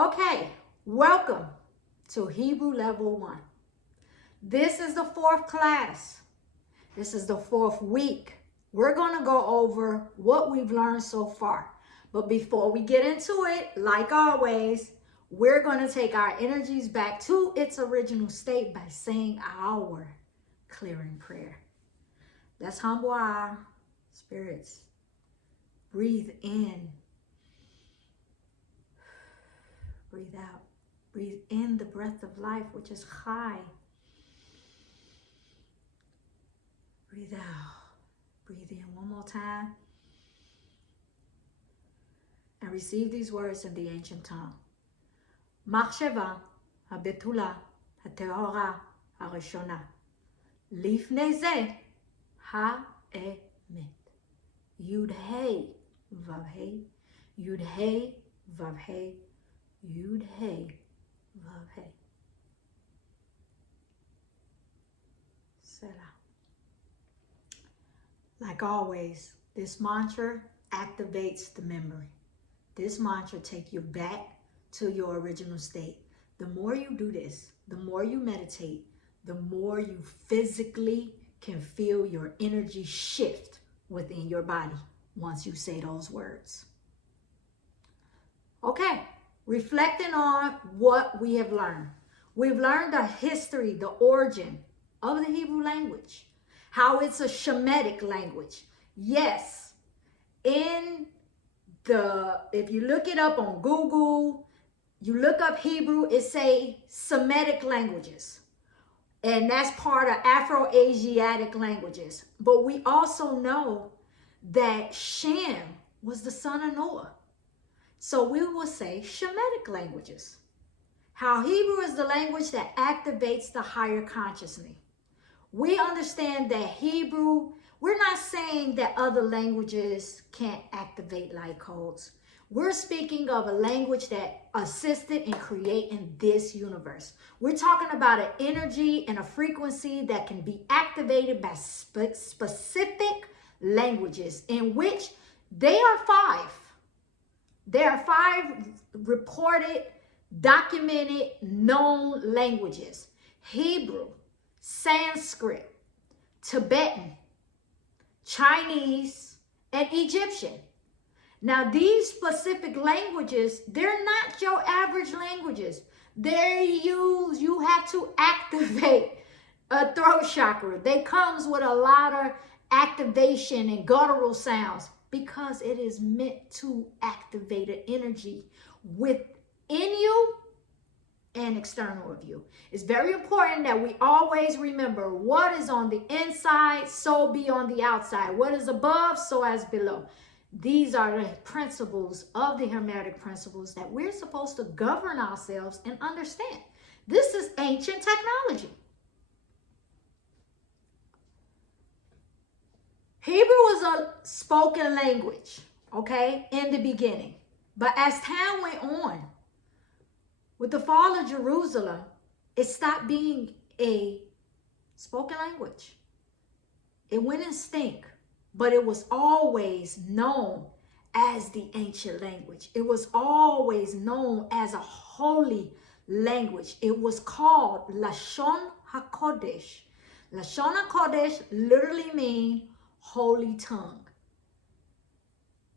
Okay, welcome to Hebrew Level 1. This is the 4th class. This is the 4th week. We're going to go over what we've learned so far. But before we get into it, like always, we're going to take our energies back to its original state by saying our clearing prayer. Let's humble our spirits. Breathe in. Breathe out. Breathe in the breath of life, which is high. Breathe out. Breathe in one more time. And receive these words in the ancient tongue. Machshava habetula hatehora harishona. Lifnei zeh ha'emet. Yud hey vav hey. Yud hey vav hey. Yud hey vav hey. Selah. Like always, this mantra activates the memory. This mantra takes you back to your original state. The more you do this, the more you meditate, the more you physically can feel your energy shift within your body once you say those words. Okay, reflecting on what we have learned. We've learned the history, the origin of the Hebrew language, how it's a Shemitic language. Yes, if you look it up on Google, you look up Hebrew, it say Semitic languages. And that's part of Afro-Asiatic languages. But we also know that Shem was the son of Noah. So we will say Shemitic languages. How Hebrew is the language that activates the higher consciousness. We understand that Hebrew, we're not saying that other languages can't activate light codes. We're speaking of a language that assisted in creating this universe. We're talking about an energy and a frequency that can be activated by specific languages, in which they are 5. There are 5 reported, documented, known languages: Hebrew, Sanskrit, Tibetan, Chinese, and Egyptian. Now, these specific languages, they're not your average languages. You have to activate a throat chakra. They comes with a lot of activation and guttural sounds because it is meant to activate an energy within you and external of you. It's very important that we always remember what is on the inside, so be on the outside. What is above, so as below. These are the principles of the Hermetic principles that we're supposed to govern ourselves and understand. This is ancient technology. Hebrew was a spoken language, okay, in the beginning. But as time went on, with the fall of Jerusalem, it stopped being a spoken language. It went extinct, but it was always known as the ancient language. It was always known as a holy language. It was called Lashon HaKodesh. Lashon HaKodesh literally means holy tongue.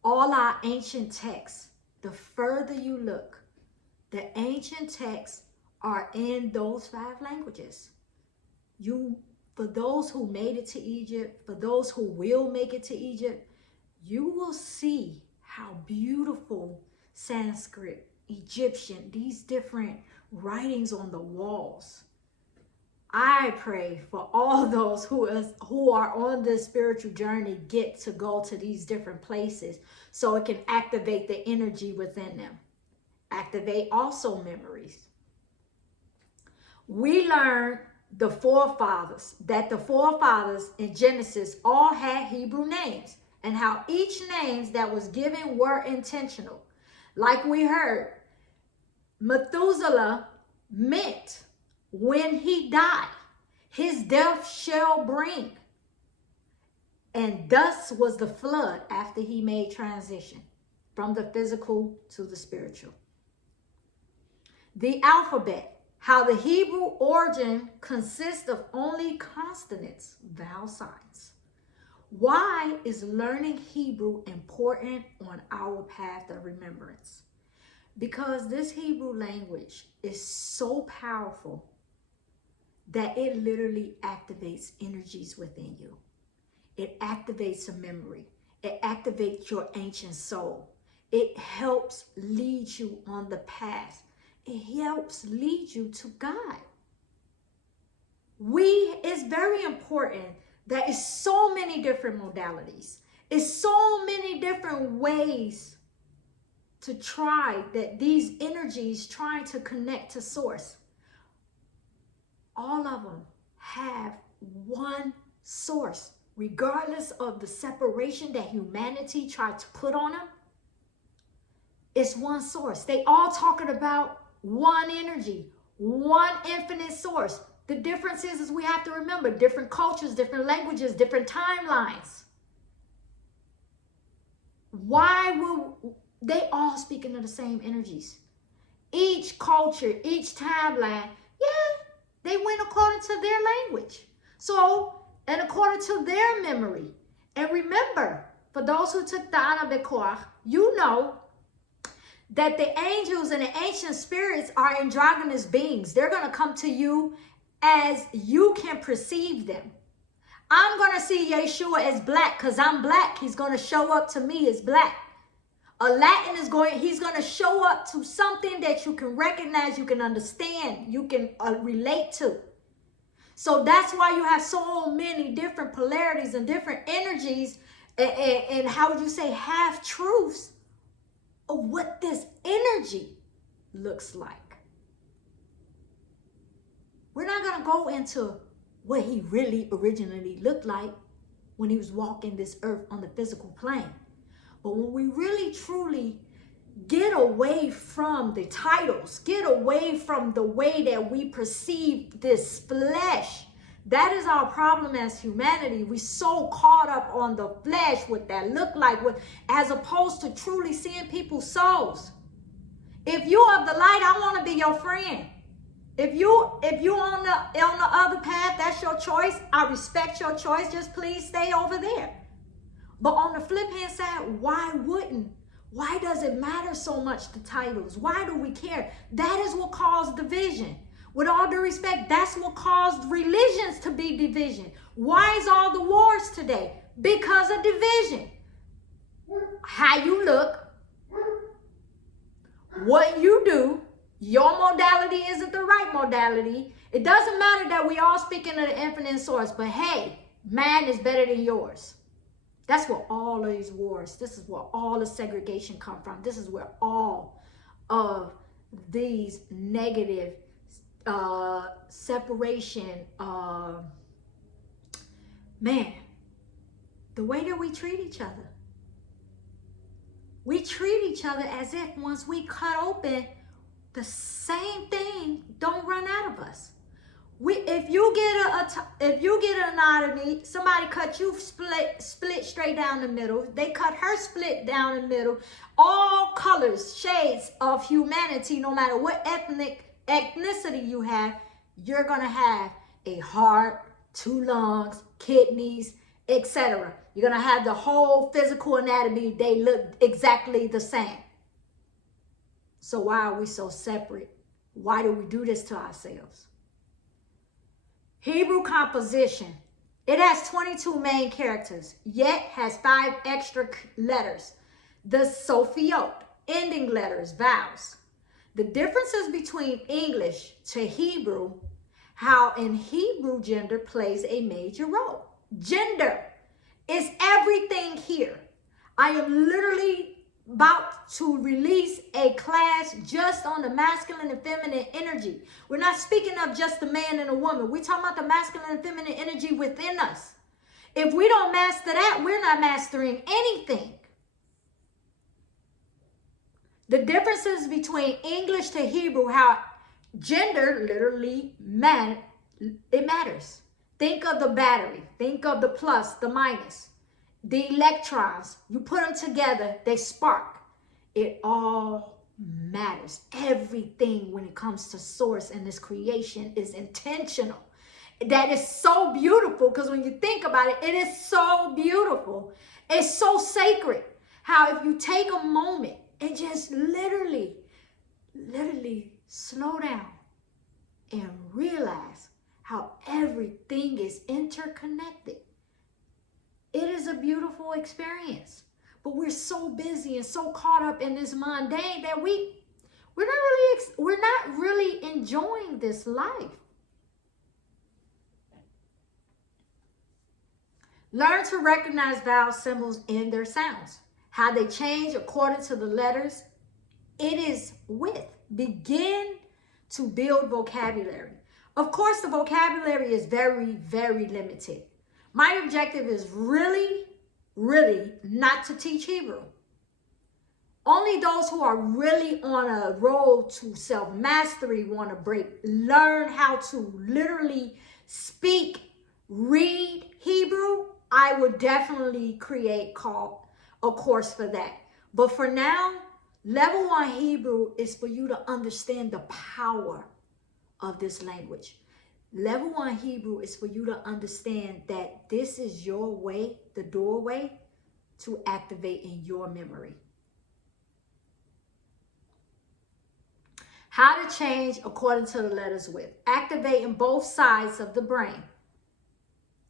All our ancient texts, the further you look, the ancient texts are in those 5 languages. For those who made it to Egypt, for those who will make it to Egypt, you will see how beautiful Sanskrit, Egyptian, these different writings on the walls. I pray for all those who are on this spiritual journey get to go to these different places so it can activate the energy within them. Activate also memories. We learned that the forefathers in Genesis all had Hebrew names, and how each names that was given were intentional. Like we heard, Methuselah meant when he died, his death shall bring. And thus was the flood after he made transition from the physical to the spiritual. The alphabet, how the Hebrew origin consists of only consonants, vowel signs. Why is learning Hebrew important on our path of remembrance? Because this Hebrew language is so powerful that it literally activates energies within you. It activates a memory. It activates your ancient soul. It helps lead you on the path. It helps lead you to God. It's very important that it's so many different modalities. It's so many different ways to try that these energies trying to connect to source. All of them have one source, regardless of the separation that humanity tried to put on them. It's one source. They all talking about one energy, one infinite source. The difference is we have to remember different cultures, different languages, different timelines. Why will they all speaking of the same energies? Each culture, each timeline, they went according to their language. So, and according to their memory. And remember, for those who took the Ana Bekoach, you know that the angels and the ancient spirits are androgynous beings. They're going to come to you as you can perceive them. I'm going to see Yeshua as black because I'm black. He's going to show up to me as black. A Latin he's going to show up to something that you can recognize, you can understand, you can relate to. So that's why you have so many different polarities and different energies and how would you say half-truths of what this energy looks like. We're not going to go into what he really originally looked like when he was walking this earth on the physical plane. But when we really truly get away from the titles, get away from the way that we perceive this flesh, that is our problem as humanity. We're so caught up on the flesh, what that look like, as opposed to truly seeing people's souls. If you of the light, I want to be your friend. If you on the other path, that's your choice. I respect your choice. Just please stay over there. But on the flip hand side, why does it matter so much, the titles? Why do we care? That is what caused division. With all due respect, that's what caused religions to be division. Why is all the wars today? Because of division. How you look, what you do, your modality isn't the right modality. It doesn't matter that we all speaking of the infinite source, but hey, mine is better than yours. That's where all of these wars, this is where all the segregation come from. This is where all of these negative separation, the way that we treat each other. We treat each other as if once we cut open, the same thing don't run out of us. If you get an anatomy, somebody cut you split straight down the middle. They cut her split down the middle. All colors, shades of humanity, no matter what ethnicity you have, you're gonna have a heart, 2 lungs, kidneys, etc. You're gonna have the whole physical anatomy. They look exactly the same. So why are we so separate? Why do we do this to ourselves? Hebrew composition. It has 22 main characters, yet has 5 extra letters. The Sophiot, ending letters, vowels. The differences between English to Hebrew, how in Hebrew gender plays a major role. Gender is everything here. I am literally about to release a class just on the masculine and feminine energy. We're not speaking of just the man and a woman. We're talking about the masculine and feminine energy within us. If we don't master that, we're not mastering anything. The differences between English to Hebrew, how gender literally matters. Think of the battery. Think of the plus, the minus. The electrons, you put them together, they spark. It all matters. Everything when it comes to source and this creation is intentional. That is so beautiful, because when you think about it, it is so beautiful. It's so sacred. How if you take a moment and just literally slow down and realize how everything is interconnected. It is a beautiful experience. But we're so busy and so caught up in this mundane that we're not really enjoying this life. Learn to recognize vowel symbols in their sounds. How they change according to the letters it is with. Begin to build vocabulary. Of course, the vocabulary is very, very limited. My objective is really not to teach Hebrew. Only those who are really on a road to self-mastery want to learn how to literally speak, read Hebrew. I would definitely create a course for that. But for now, level 1 Hebrew is for you to understand the power of this language. Level 1 Hebrew is for you to understand that this is your way, the doorway to activate in your memory. How to change according to the letters with. Activating both sides of the brain.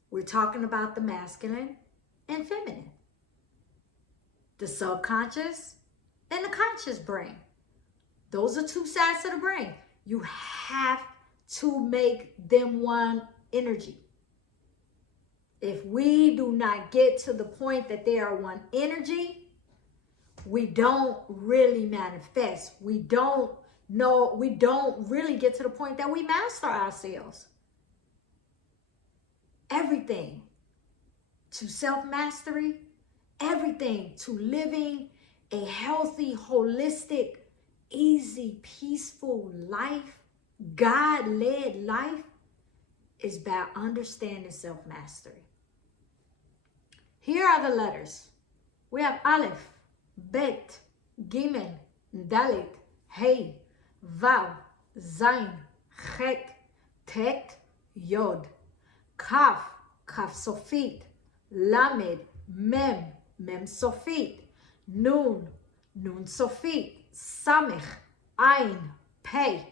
We're talking about the masculine and feminine. The subconscious and the conscious brain. Those are two sides of the brain. You have to make them one energy. If we do not get to the point that they are one energy, we don't really manifest. We don't really get to the point that we master ourselves. Everything to self-mastery, everything to living a healthy, holistic, easy, peaceful life, God-led life, is about understanding self-mastery. Here are the letters. We have Aleph, Bet, Gimel, Dalet, Hey, Vav, Zain, Chet, Tet, Yod, Kaf, Kaf Sofit, Lamed, Mem, Mem Sofit, Nun, Nun Sofit, Samech, Ain, Pei,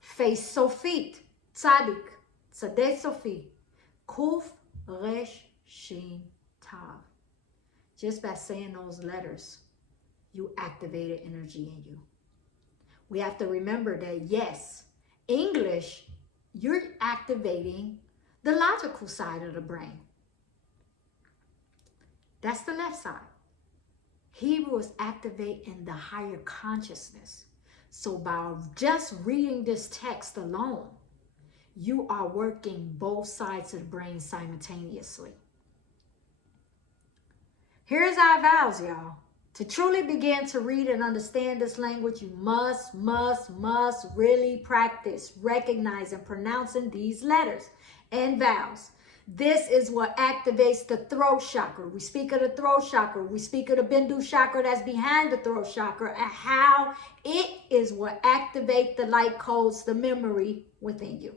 Face Sofit, Tzadik, Tzadeh Sofit, Kuf, Resh, Shin, Tav. Just by saying those letters, you activated energy in you. We have to remember that, yes, English, you're activating the logical side of the brain. That's the left side. Hebrew is activating the higher consciousness. So by just reading this text alone, you are working both sides of the brain simultaneously. Here's our vows, y'all. To truly begin to read and understand this language, you must really practice recognizing and pronouncing these letters and vowels. This is what activates the throat chakra. We speak of the throat chakra. We speak of the Bindu chakra that's behind the throat chakra, and how it is what activates the light codes, the memory within you.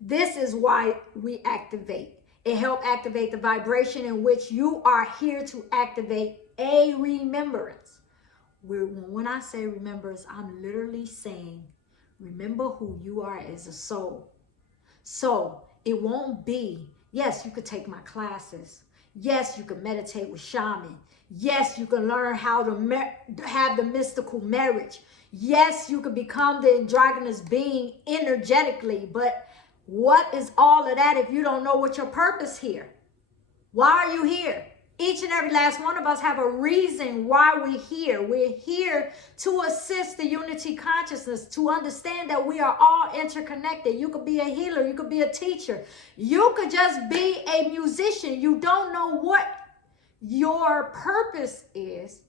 This is why we activate. It helps activate the vibration in which you are here to activate a remembrance. When I say remembrance, I'm literally saying, remember who you are as a soul. So it won't be, yes, you could take my classes. Yes, you can meditate with shaman. Yes, you can learn how to have the mystical marriage. Yes, you can become the androgynous being energetically. But what is all of that if you don't know what your purpose here? Why are you here? Each and every last one of us have a reason why we're here. We're here to assist the unity consciousness, to understand that we are all interconnected. You could be a healer. You could be a teacher. You could just be a musician. You don't know what your purpose is.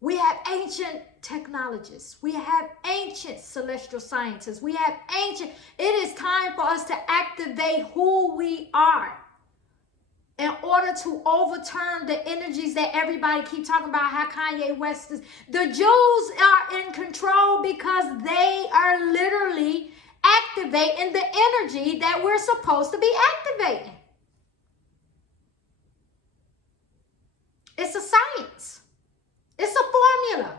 We have ancient technologists. We have ancient celestial scientists. We have ancient. It is time for us to activate who we are. in order to overturn the energies that everybody keep talking about, how Kanye West is. The Jews are in control because they are literally activating the energy that we're supposed to be activating. It's a science. It's a formula.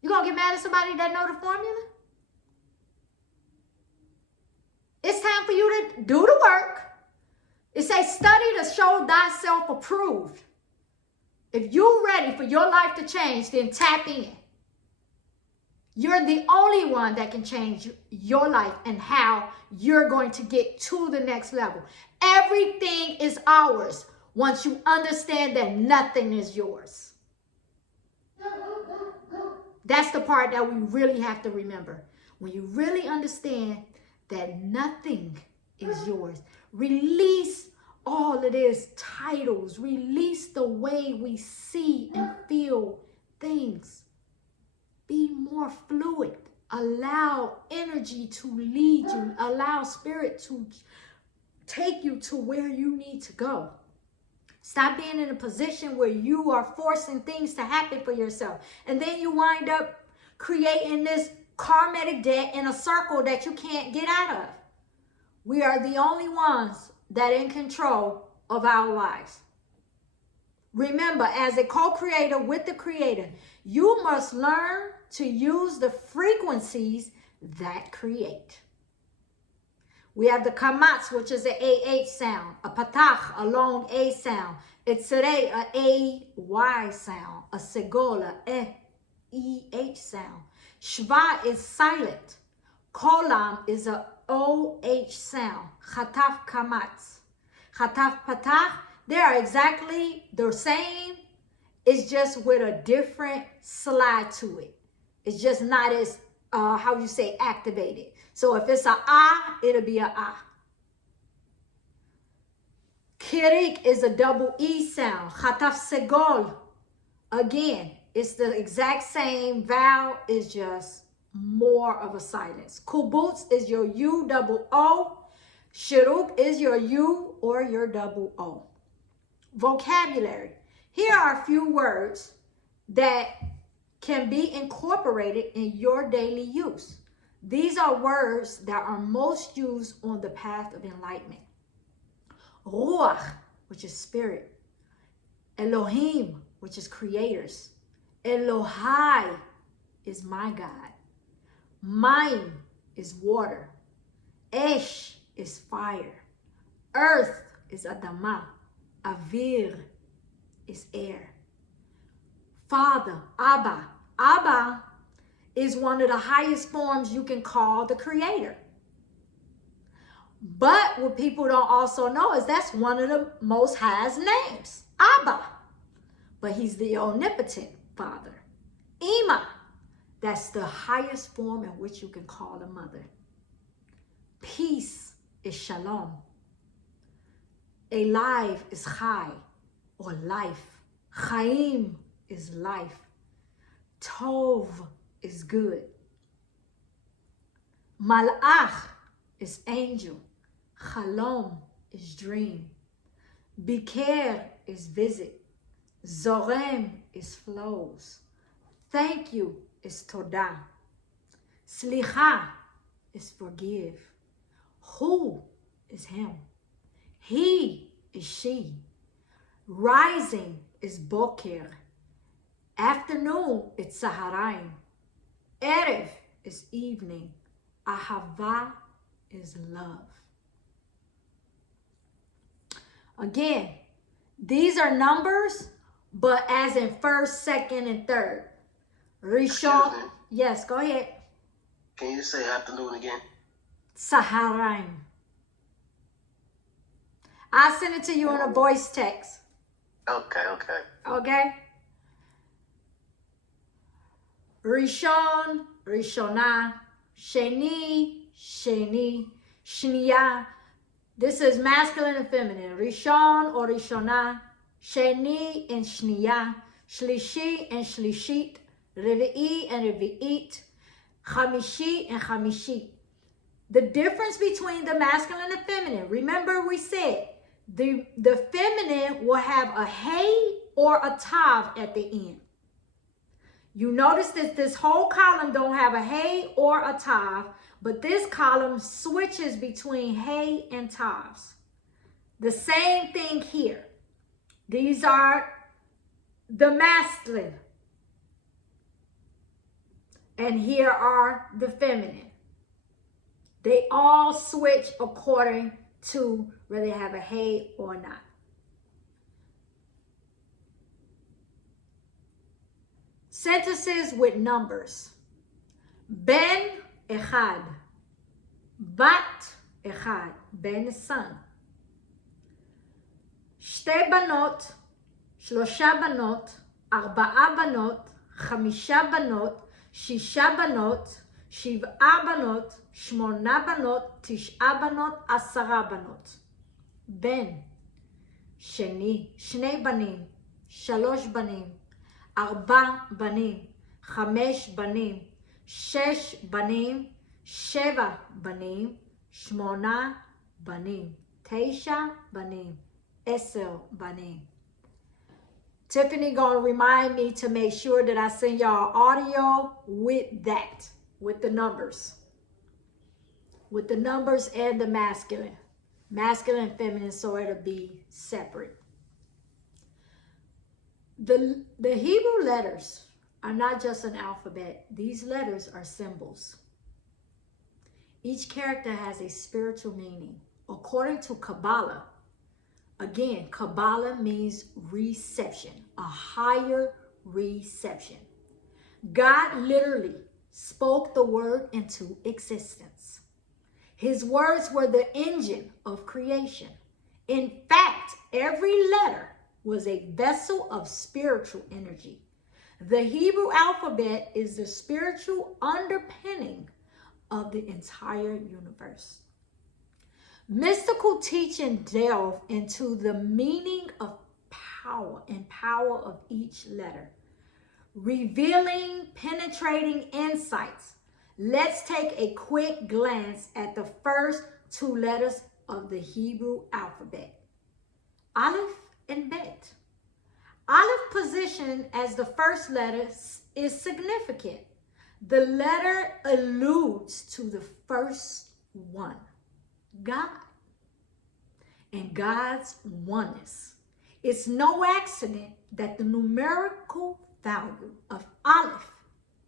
You gonna get mad at somebody that know the formula? It's time for you to do the work. It says, study to show thyself approved. If you're ready for your life to change, then tap in. You're the only one that can change your life and how you're going to get to the next level. Everything is ours once you understand that nothing is yours. That's the part that we really have to remember. When you really understand that nothing is yours, release all of these titles. Release the way we see and feel things. Be more fluid. Allow energy to lead you. Allow spirit to take you to where you need to go. Stop being in a position where you are forcing things to happen for yourself. And then you wind up creating this karmic debt in a circle that you can't get out of. We are the only ones that are in control of our lives. Remember, as a co-creator with the creator, you must learn to use the frequencies that create. We have the kamatz, which is an AH sound, a patach, a long A sound, a tzereh, a AY sound, a segol, a EH sound. Shva is silent. Kolam is a OH sound. Chataf kamatz. Chataf patach, they are exactly the same. It's just with a different slide to it. It's just not as, how you say, activated. So if it's a ah, it'll be a ah. Kirik is a double E sound. Chataf segol. Again, it's the exact same vowel. It's just more of a silence. Kubutz is your U double O. Shiruk is your U or your double O. Vocabulary. Here are a few words that can be incorporated in your daily use. These are words that are most used on the path of enlightenment. Ruach, which is spirit. Elohim, which is creators. Elohai is my God. Mayim is water. Esh is fire. Earth is Adamah. Avir is air. Father, Abba. Abba is one of the highest forms you can call the creator. But what people don't also know is that's one of the most highest names, Abba. But he's the omnipotent Father. Ima, that's the highest form in which you can call a mother. Peace is Shalom. Alive is Chai, or life. Chaim is life. Tov is good. Malach is angel. Chalom is dream. Biker is visit. Zorem is flows. Thank you is Todah. Slicha is forgive. Who is him? He is she. Rising is Boker. Afternoon is Saharaim. Erev is evening. Ahava is love. Again, these are numbers, but as in first, second, and third. Rishon. Yes, go ahead. Can you say afternoon again? Saharaim. I'll send it to you in a voice text. Okay. Okay? Rishon, Rishonah, Sheni, Sheni, Shniya. This is masculine and feminine. Rishon or Rishonah, Sheni and Shniya, Shlishi and Shlishit, Revi'i and Revi'it, Chamishi and Chamishit. The difference between the masculine and feminine, remember we said, The feminine will have a hey or a tav at the end. You notice that this whole column don't have a hey or a tav, but this column switches between hey and tavs. The same thing here. These are the masculine. And here are the feminine. They all switch according to whether they have a hey or not. Sentences with numbers. Ben echad. Bat echad. Ben is son. Shte banot. Shlosha banot. Arba'a banot. Chamisha banot. Shisha banot. Shiv'a banot. Shmona banot. Tish'a banot. Asara banot. Ben. Sheni. Shnei banim. Shalosh banim. 4 בנים, 5 בנים, 6 בנים, 7 בנים, 8 בנים, 9 בנים, 10 בנים. Tiffany gonna remind me to make sure that I send y'all audio with that, with the numbers. With the numbers and the masculine. Masculine and feminine, so it'll be separate. The Hebrew letters are not just an alphabet. These letters are symbols. Each character has a spiritual meaning. According to Kabbalah, again, Kabbalah means reception, a higher reception. God literally spoke the word into existence. His words were the engine of creation. In fact, every letter was a vessel of spiritual energy. The Hebrew alphabet is the spiritual underpinning of the entire universe. Mystical teaching delve into the meaning of power of each letter, revealing penetrating insights. Let's take a quick glance at the first 2 letters of the Hebrew alphabet. Aleph and Bet. Aleph position as the first letter is significant. The letter alludes to the first one, God, and God's oneness. It's no accident that the numerical value of Aleph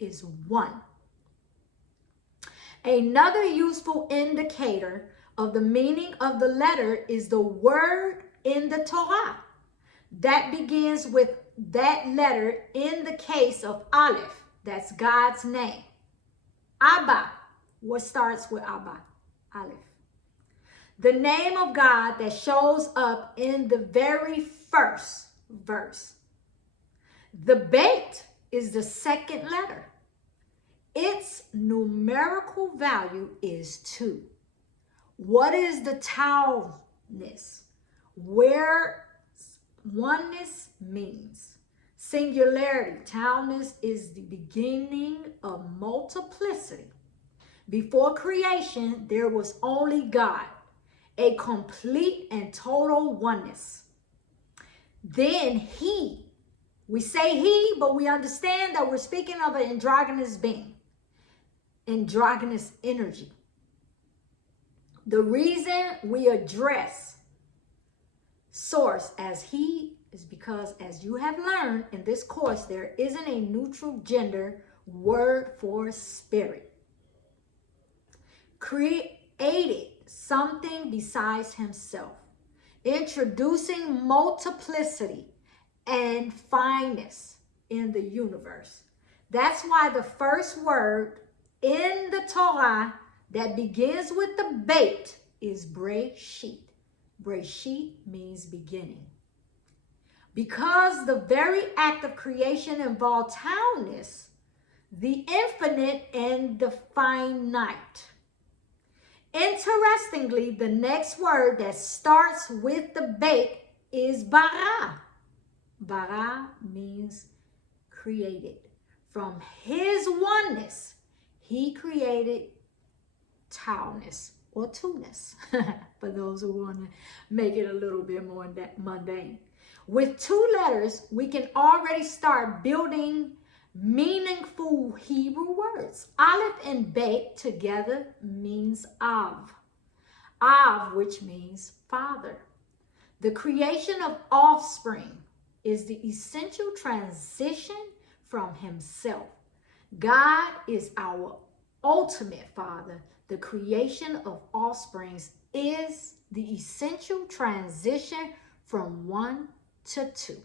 is 1. Another useful indicator of the meaning of the letter is the word in the Torah that begins with that letter. In the case of Aleph, that's God's name. Abba, what starts with Abba? Aleph. The name of God that shows up in the very first verse. The Bet is the second letter. Its numerical value is 2. What is the Tauness? Where oneness means singularity. Tauness is the beginning of multiplicity. Before creation, there was only God, a complete and total oneness. Then He, we say He, but we understand that we're speaking of an androgynous being, androgynous energy. The reason we address Source as He is because, as you have learned in this course, there isn't a neutral gender word for spirit. Created something besides Himself, introducing multiplicity and fineness in the universe. That's why the first word in the Torah that begins with the Bet is Breshit. Breshit means beginning. Because the very act of creation involved Tauness, the infinite and the finite. Interestingly, the next word that starts with the Bet is bara. Bara means created. From His oneness, He created Tauness, or two-ness, for those who want to make it a little bit more mundane. With 2 letters, we can already start building meaningful Hebrew words. Aleph and Bet together means Av. Av, which means father. The creation of offspring is the essential transition from himself. God is our ultimate father. The creation of offsprings is the essential transition from 1 to 2.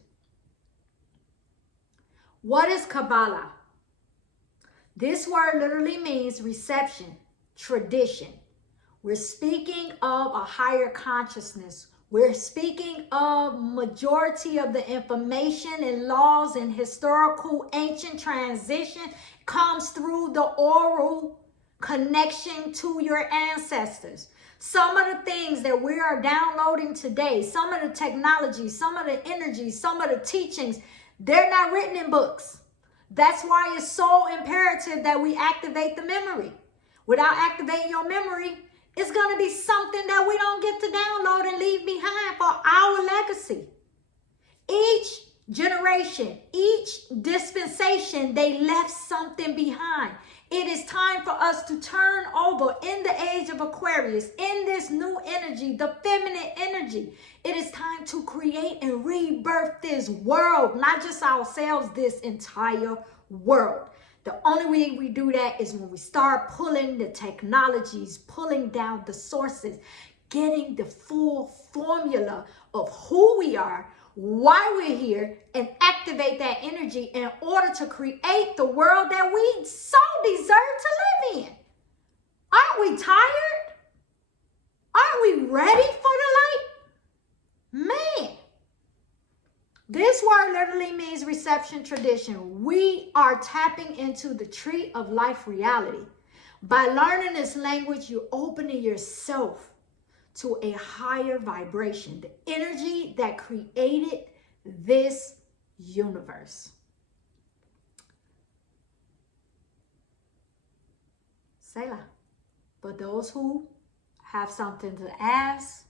What is Kabbalah? This word literally means reception, tradition. We're speaking of a higher consciousness. We're speaking of majority of the information and laws and historical ancient transition comes through the oral connection to your ancestors. Some of the things that we are downloading today, some of the technology, some of the energy, some of the teachings, they're not written in books. That's why it's so imperative that we activate the memory. Without activating your memory, it's going to be something that we don't get to download and leave behind for our legacy. Each generation, each dispensation, they left something behind. It is time for us to turn over in the age of Aquarius, in this new energy, the feminine energy. It is time to create and rebirth this world, not just ourselves, this entire world. The only way we do that is when we start pulling the technologies, pulling down the sources, getting the full formula of who we are, why we're here, and activate that energy in order to create the world that we so deserve to live in. Aren't we tired? Aren't we ready for the light? Man. This word literally means reception tradition. We are tapping into the tree of life reality. By learning this language, you're opening yourself to a higher vibration, the energy that created this universe. Selah. For those who have something to ask,